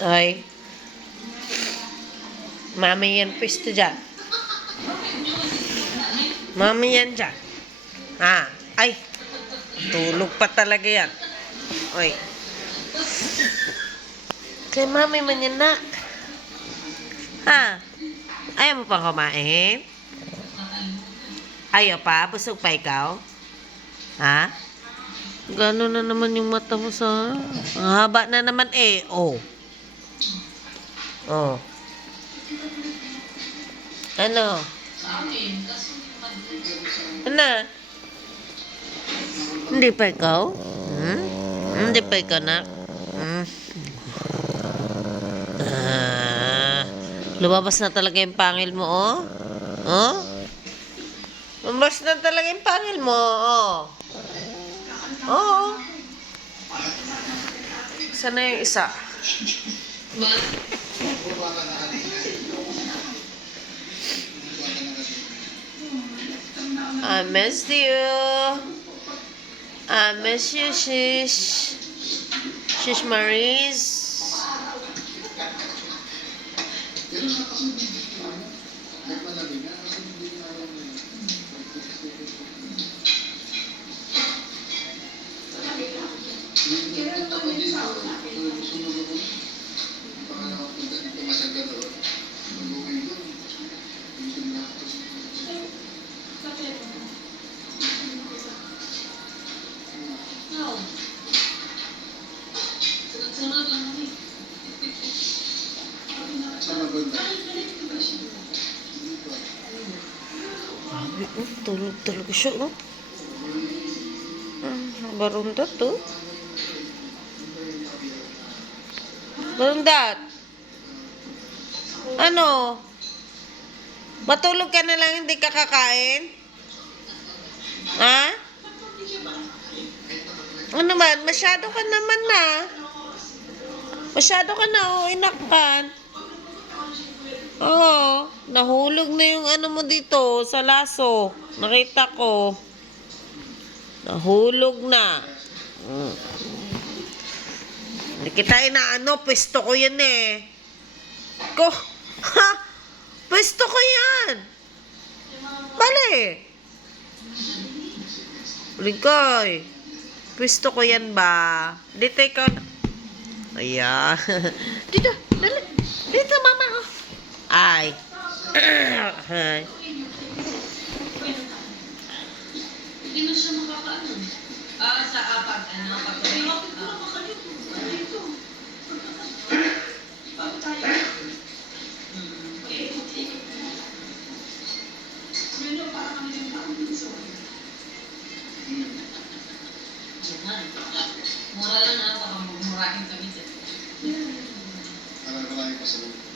Ay. Mami yan pwesto dyan. Mami yan dyan. Ha? Ay. Tulog pa talaga yan. Ay. Kay mami man yan, nak. Ha? Ayaw mo pang kumain? Ayaw pa? Busog pa ikaw? Ha? Gano'n na naman yung mata mo sa... Ang haba na naman eh. Oh. Oh. Ano? Ano? Hindi pa ikaw? Hmm? Hindi pa ikaw, nak? Hmm? Lumabas na talaga yung pangil mo, oh? Oh? Lumabas na talaga yung pangil mo, oh? Oo. Saan na yung isa? I miss you. I miss you, Shish. Shish Maurice. Tulog talaga siya, no? Barundat, to. Barundat. Ano? Matulog ka na lang, hindi ka kakain? Ha? Ano man? Masyado ka naman na. Masyado ka na, oh, inakpan. Oo, nahulog na yung ano mo dito sa laso. Nakita ko. Nahulog na. Hindi kita inaano, pwesto ko yan eh. Ha? Pwesto ko yan. Bale. Ligay. Pwesto ko yan ba? Dito ikaw na. Ayan. Dito, dali. Dito, mama. Oh. Ay. Ay. Hindi na siya makakaano. Sa apat, pag-uwi. Mura lang na, baka murahin kami dyan. Marami pa sa loob.